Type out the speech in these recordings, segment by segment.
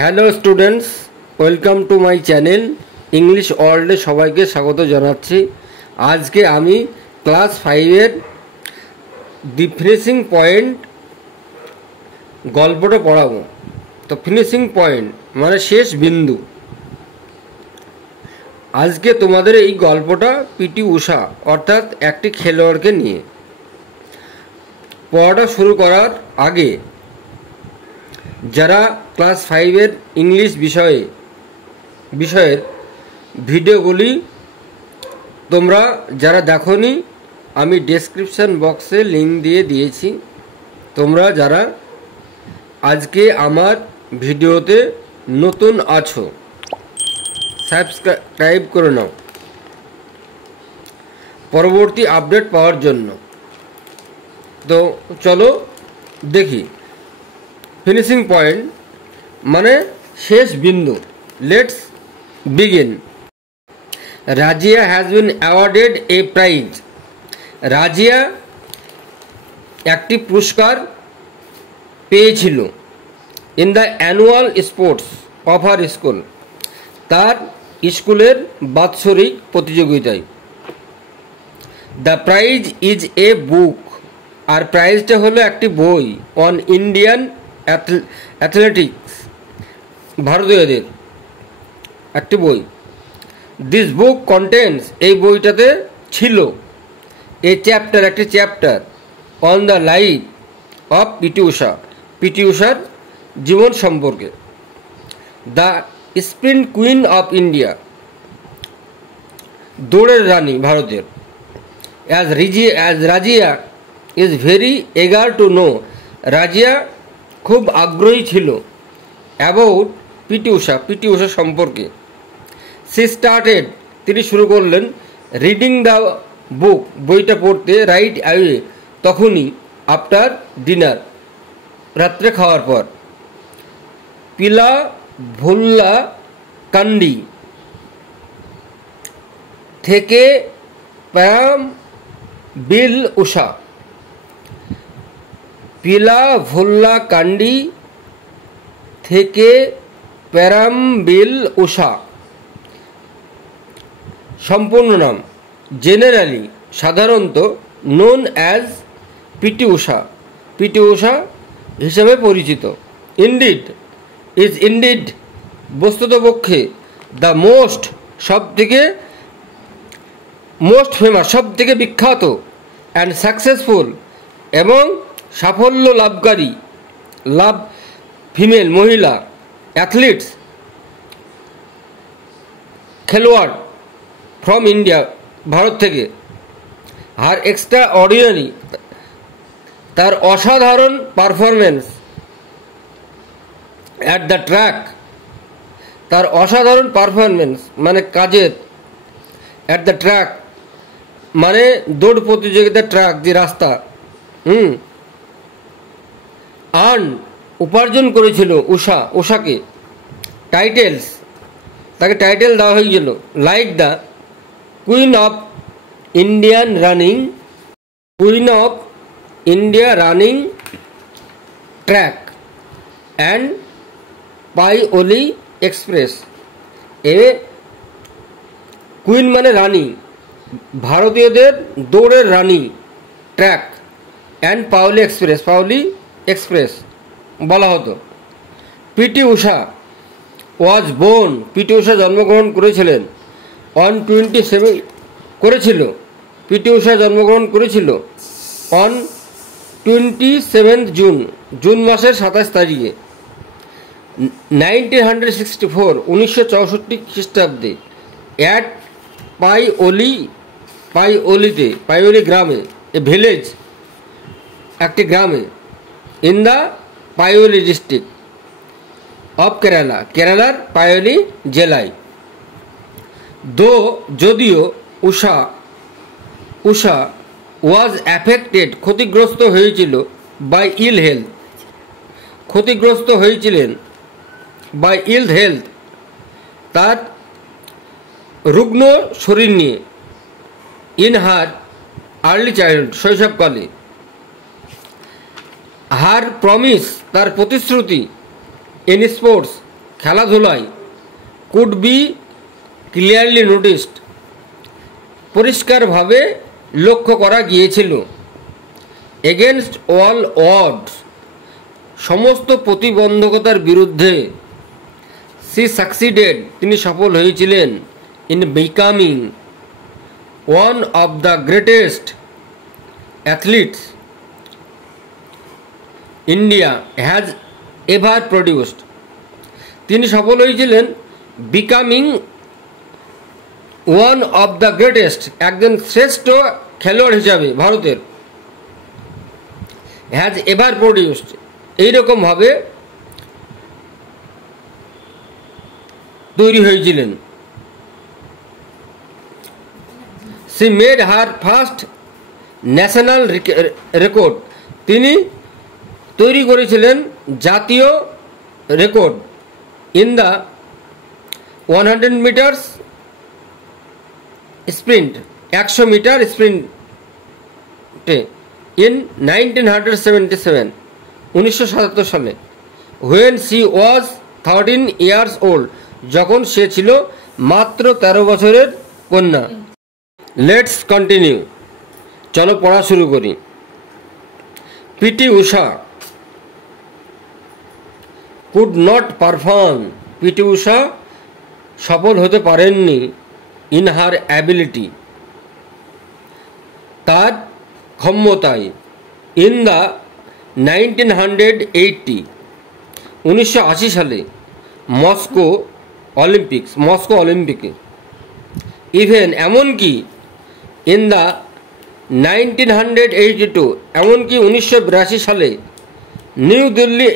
Hello students, welcome to my channel English ওয়ার্ল্ডে সবাইকে স্বাগত জানাচ্ছি। আজকে আমি ক্লাস 5-এর দি ফিনিশিং পয়েন্ট গল্পটা পড়াবো। তো ফিনিশিং পয়েন্ট মানে শেষ বিন্দু। আজকে তোমাদের এই গল্পটা পিটি ঊষা অর্থাৎ একটি খেলোয়াড়কে নিয়ে। পড়াটা শুরু করার আগে যারা ক্লাস 5-এর ইংলিশ বিষয়ের ভিডিওগুলি তোমরা যারা দেখোনি, আমি ডেসক্রিপশান বক্সে লিঙ্ক দিয়ে দিয়েছি। তোমরা যারা আজকে আমার ভিডিওতে নতুন আছো সাবস্ক্রাইব করে নাও পরবর্তী আপডেট পাওয়ার জন্য। তো চলো দেখি ফিনিশিং পয়েন্ট মানে শেষ বিন্দু। Let's begin. Razia has been awarded a prize. Razia একটি পুরস্কার পেয়েছিল in the annual sports of her school, তার স্কুলের বাৎসরিক প্রতিযোগিতায়। দ্য প্রাইজ ইজ এ বুক, আর প্রাইজটা হলো একটি বই অন ইন্ডিয়ান অ্যাথলেটিক্স, ভারতীয়দের একটি বই। দিস বুক কন্টেন্স, এই বইটাতে ছিল এ চ্যাপ্টার, একটি chapter on the life of PT Usha, PT ঊষার জীবন সম্পর্কে। The sprint queen of India, দৌড়ের রানী ভারতের। As Razia is very eager to know, Razia খুব আগ্রহী ছিল অ্যাবাউট পিটি ঊষা সম্পর্কে। সি স্টার্টেড, তিনি শুরু করলেন রিডিং দ্য বুক, বইটা পড়তে। রাইট অ্যাওয়ে, তখনই। আফটার ডিনার, রাত্রে খাওয়ার পর। পিলা ভুল্লা কান্ডি থেকে প্যারাম বিল ঊষা, পিলা ভুল্লা কান্ডি থেকে প্যারামবিল ঊষা। সম্পূর্ণ নাম জেনারেলি, সাধারণত known as PT T Usha পরিচিত। ইন্ডিড ইজ ইন্ডিড, বস্তুতপক্ষে। দ্য মোস্ট ফেমাস, সব থেকে বিখ্যাত। অ্যান্ড সাকসেসফুল, এবং সাফল্য লাভকারী, ফিমেল, মহিলা অ্যাথলিটস, খেলোয়াড় ফ্রম ইন্ডিয়া, ভারত থেকে। হার এক্সট্রা অর্ডিনারি, তার অসাধারণ পারফরমেন্স। অ্যাট দ্য ট্র্যাক, তার অসাধারণ পারফরমেন্স মানে কাজের। অ্যাট দ্য ট্র্যাক মানে দৌড় প্রতিযোগিতার ট্র্যাক, যে রাস্তা। আর্ন, উপার্জন করেছিল ঊষাকে। টাইটেলস, তাকে টাইটেল দেওয়া হয়েছিল like the queen of India running track and Payyoli express. এ কুইন মানে রানী, ভারতীয়দের দৌড়ের রানী, ট্র্যাক অ্যান্ড পাওলি এক্সপ্রেস বলা হতো। PT Usha was born, PT Usha জন্মগ্রহণ করেছিলেন অন 27 পিটি ঊষা জন্মগ্রহণ করেছিল অন 27 জুন মাসের 27 তারিখে 1964, 1964 খ্রিস্টাব্দে। অ্যাট পাইওলি গ্রামে, এ ভিলেজ, একটি গ্রামে। In the Payyoli district of Kerala, কেরালার পাইওলি জেলায়। যদিও ঊষা ওয়াজ অ্যাফেক্টেড, ক্ষতিগ্রস্ত হয়েছিলেন বাই ইল হেলথ, তার রুগ্ন শরীর নিয়ে। ইন হার আর্লি চাইল্ডহুড, শৈশবকালে। হার প্রমিস, তার প্রতিশ্রুতি। ইন স্পোর্টস, খেলাধুলায় কুড বি ক্লিয়ারলি নোটিসড, পরিষ্কারভাবে লক্ষ্য করা গিয়েছিল। এগেনস্ট অল অডস, সমস্ত প্রতিবন্ধকতার বিরুদ্ধে। সি সাকসিডেড, তিনি সফল হয়েছিলেন। In becoming one of the greatest athletes India has ever produced, তিনি সফল হয়েছিলেন becoming one of the greatest, একজন শ্রেষ্ঠ খেলোয়াড় হিসাবে ভারতের। হ্যাজ এভার প্রডিউসড, এইরকমভাবে তৈরি হয়েছিলেন। She made her first national record, তিনি তৈরি করেছিলেন জাতীয় record in the 100 meters sprint, 100 meter স্প্রিন্টে ইন 1977, 1977 সালে। When she was 13 years old, যখন সে ছিল মাত্র 13 বছরের কন্যা। লেটস কন্টিনিউ, চলো পড়া শুরু করি। PT Usha could not perform, PT Usha সফল হতে পারেননি। ইন হার অ্যাবিলিটি, তার ক্ষমতায়। ইন দ্য 1980, 1980 সালে মস্কো অলিম্পিকে। ইভেন এমনকি ইন দ্য 1982, এমনকি 1982 সালে নিউ দিল্লি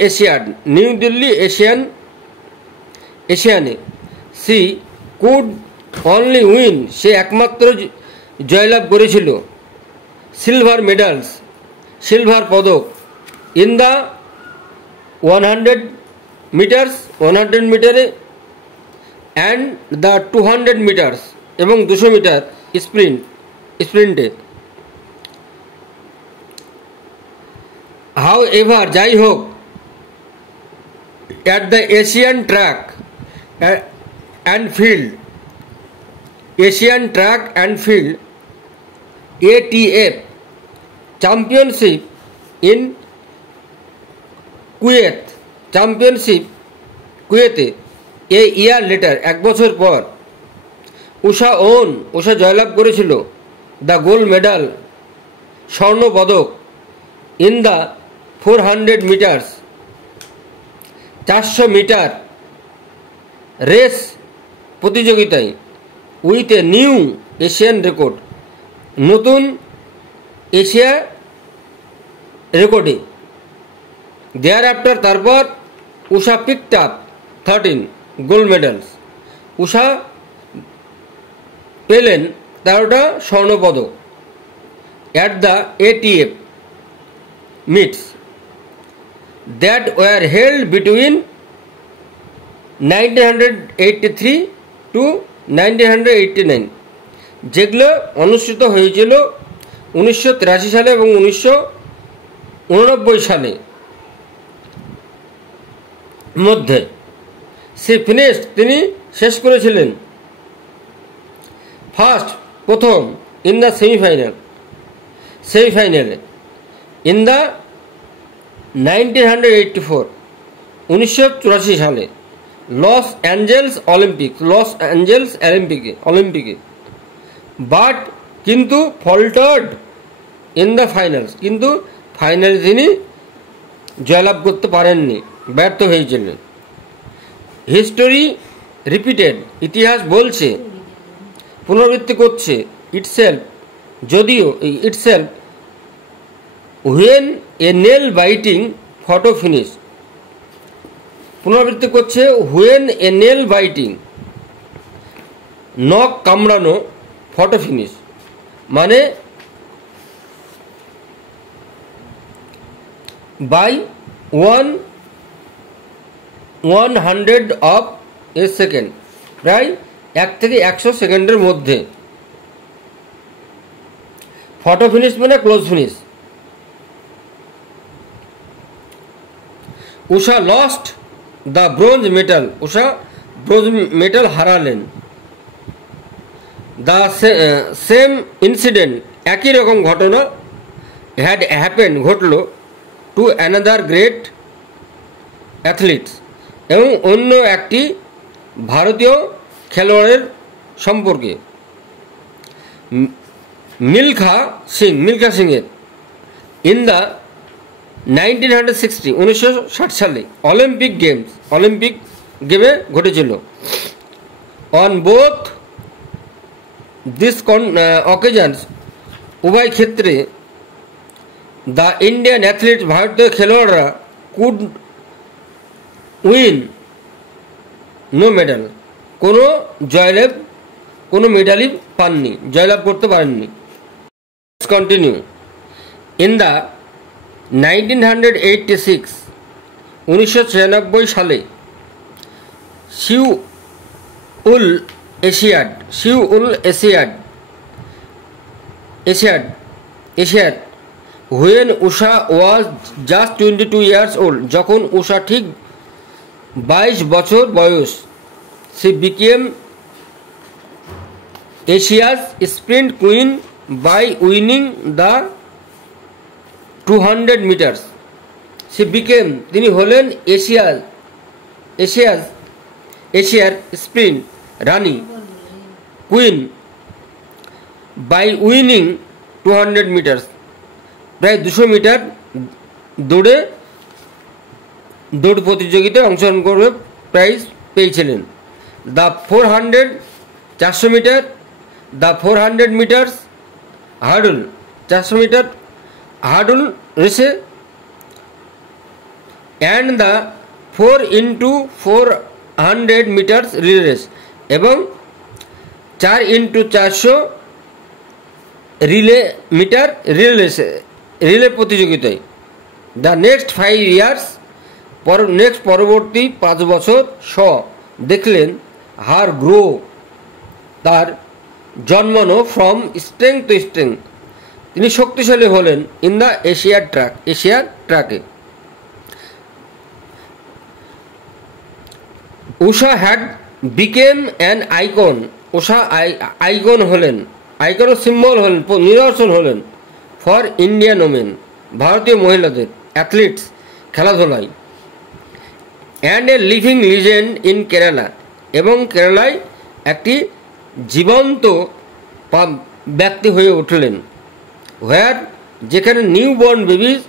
এশিয়ানে সি কুড অনলি উইন, সে একমাত্র জয়লাভ করেছিল সিলভার পদক। ইন দ্য 100 মিটারে অ্যান্ড দ্য 200 মিটার্স, এবং 200 মিটার স্প্রিন্টে। হাউ এভার, যাই হোক, at the Asian track and field ATF championship in কুয়েতে এ ইয়ার লেটার, 1 বছর পর ঊষা জয়লাভ করেছিল দ্য গোল্ড মেডাল, স্বর্ণ পদক। In the 400 meters, 400 meter race প্রতিযোগিতায়। With a new Asian record, নতুন এশিয়া রেকর্ডে। দেয়ার আফটার, তারপর Usha picked up 13 gold medals, Usha পেলেন 13টা স্বর্ণপদক। At the ATF meets that were held between 1983 to 1989, যেগুলো অনুষ্ঠিত হয়েছিল 1983 সালে এবং 1989 সালে মধ্যে। সে ফিনিশড, তিনি শেষ করেছিলেন। প্রথম ইন দ্য সেমিফাইনালে ইন দ্য 1984, 1984 সালে লস অ্যাঞ্জেলস অলিম্পিকে। বাট, কিন্তু ফল্টার্ড ইন দ্য ফাইনালস, কিন্তু ফাইনালে তিনি জয়লাভ করতে পারেননি, ব্যর্থ হয়েছিলেন। হিস্টোরি রিপিটেড, ইতিহাস বলছে, পুনরাবৃত্তি করছে। ইটসেলফ, যদিও itself, when A nail biting photo finish, পুনরাবৃত্তি করছে। হুয়েন এ নেল বাইটিং, নখ কামড়ানো, ফটো ফিনিশ, মানে বাই 100 অফ এ সেকেন্ড, প্রায় 1 থেকে 100 সেকেন্ডের মধ্যে। ফটো ফিনিশ মানে close finish. Usha lost the bronze medal, Usha bronze medal হারালেন। দ্য সেম ইনসিডেন্ট, একই রকম ঘটনা হ্যাড হ্যাপেন, ঘটল টু অ্যানাদার গ্রেট অ্যাথলিটস, এবং অন্য একটি ভারতীয় খেলোয়াড়ের সম্পর্কে। মিলখা সিংয়ের ইন দ্য 1960 1960 সালে অলিম্পিক গেমে ঘটেছিল। অন বোথ দিস অকেশনস, উভয় ক্ষেত্রে দ্য ইন্ডিয়ান অ্যাথলিট, ভারতীয় খেলোয়াড়রা কুড উইন নো মেডাল, কোনো মেডালই পাননি, জয়লাভ করতে পারেননি। কন্টিনিউ। ইন দ্য 1986 1996 সালে Seoul Asiad when Usha was just 22 years old, যখন উষা ঠিক 22 বছর বয়স, she became Asia's sprint queen by winning the 200 meters. She became, তিনি হলেন এশিয়ার স্প্রিন্ট রানী কুইন বাই উইনিং 200 মিটার্স, প্রায় 200 মিটার দৌড় প্রতিযোগিতায় অংশগ্রহণ করে প্রাইজ পেয়েছিলেন। The 400 meter, the 400 meters hurdle, 400 meter hurdle রেসে, and the 4x400 meters relay race, এবং 4x400 রিলে প্রতিযোগিতায়। দ্য নেক্সট 5 years, পরবর্তী 5 বছর দেখলেন হার গ্রো, তার জন্মানো ফ্রম স্ট্রেংথ টু স্ট্রেংথ, তিনি শক্তিশালী হলেন ইন দ্য এশিয়ার ট্র্যাকে। Usha had become an icon, Usha icon symbol হলেন, নিদর্শন হলেন ফর ইন্ডিয়ান ওমেন, ভারতীয় মহিলাদের অ্যাথলিটস খেলাধুলায়, and a living legend in Kerala, এবং কেরালায় একটি জীবন্ত ব্যক্তি হয়ে উঠলেন। হোয়ার, যেখানে নিউ বর্ন বেবিজ,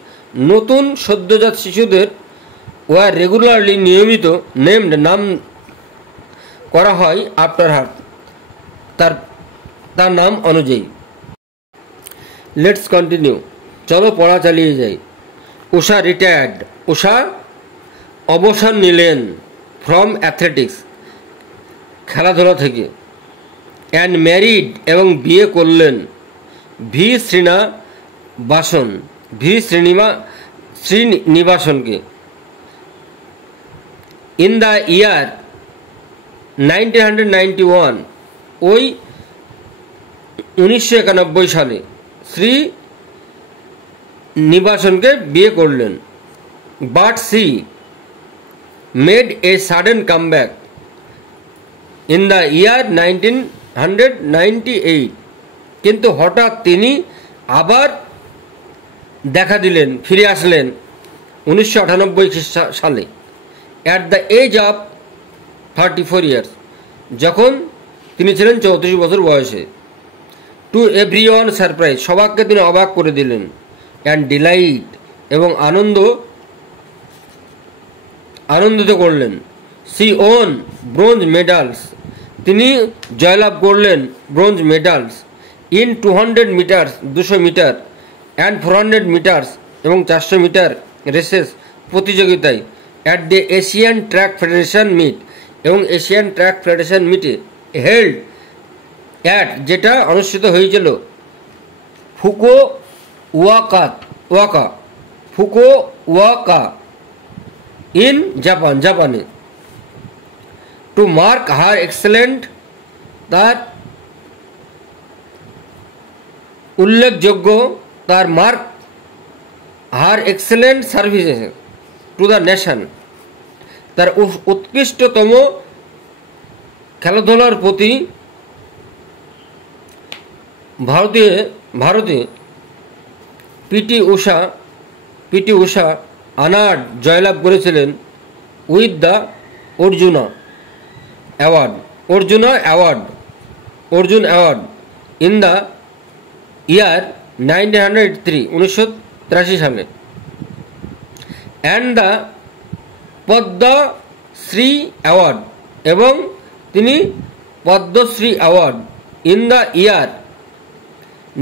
নতুন সদ্যজাত শিশুদের ওয়ার রেগুলারলি, নিয়মিত নেমড, নাম করা হয় আফটার হার, তার নাম অনুযায়ী। লেটস কন্টিনিউ, চলো পড়া চালিয়ে যাই। উষা রিটায়ার্ড, উষা অবসর নিলেন ফ্রম অ্যাথলেটিক্স, খেলাধুলা থেকে। অ্যান্ড ম্যারিড, এবং বিয়ে করলেন শ্রীনিবাসনকে। ইন দ্য ইয়ার 1991, ওই 1991 সালে শ্রীনিবাসনকে বিয়ে করলেন। But she made a sudden comeback in the year 1998, কিন্তু হঠাৎ তিনি আবার দেখা দিলেন, ফিরে আসলেন 1998 সালে, at the age of 34 years, যখন তিনি ছিলেন 34 বছর বয়সে। টু এভরিওয়ান সারপ্রাইজ, সবাইকে তিনি অবাক করে দিলেন। অ্যান্ড ডিলাইট, এবং আনন্দিত করলেন। সি ওন ব্রোঞ্জ মেডালস, তিনি জয়লাভ করলেন bronze medals in 200 meters 200 meter, and 400 meters, এবং 400 মিটার রেসেস প্রতিযোগিতায়। At the Asian track federation meet, এবং এশিয়ান ট্র্যাক ফেডারেশন মিটে হেল্ড অ্যাট, যেটা অনুষ্ঠিত হয়েছিল ফুকুওকা ইন জাপানে। টু মার্ক হার এক্সেলেন্ট, তার উল্লেখযোগ্য, তার mark her excellent services to the nation, তার উৎকৃষ্টতম খেলাধুলার প্রতি ভারতে পিটি ঊষা আনার্ড জয়লাভ করেছিলেন with the Arjun award in the year 1983 সালে অ্যান্ড দ্য পদ্মশ্রী অ্যাওয়ার্ড, এবং তিনি Padma Shri award in the year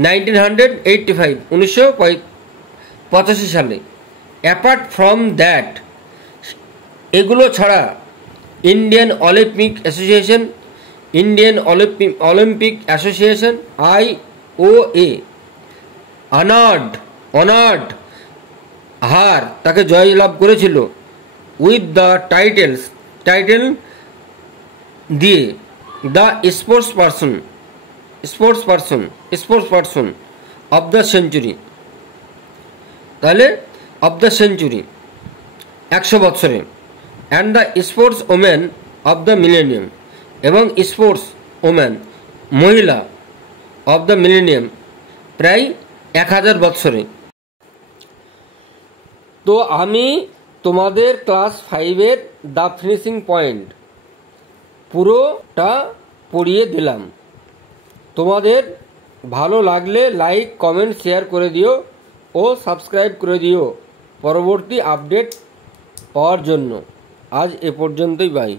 1985 সালে। অ্যাপার্ট ফ্রম দ্যাট, এগুলো ছাড়া Indian Olympic Association IOA honoured her তাকে জয়লাভ করেছিল উইথ দ্য টাইটেল দিয়ে the sports person of the century. তাহলে অফ দ্য সেঞ্চুরি 100 বছরে, and the sports women of the millennium, এবং স্পোর্টস ওমেন মহিলা অফ দ্য মিলেনিয়াম প্রায় 1000 বছরে। তো আমি তোমাদের ক্লাস 5-এর দ্য ফিনিশিং পয়েন্ট পুরোটা পড়িয়ে দিলাম। তোমাদের ভালো লাগলে লাইক, কমেন্ট, শেয়ার করে দিও ও সাবস্ক্রাইব করে দিও পরবর্তী আপডেট পাওয়ার জন্য। আজ এ পর্যন্তই, বাই।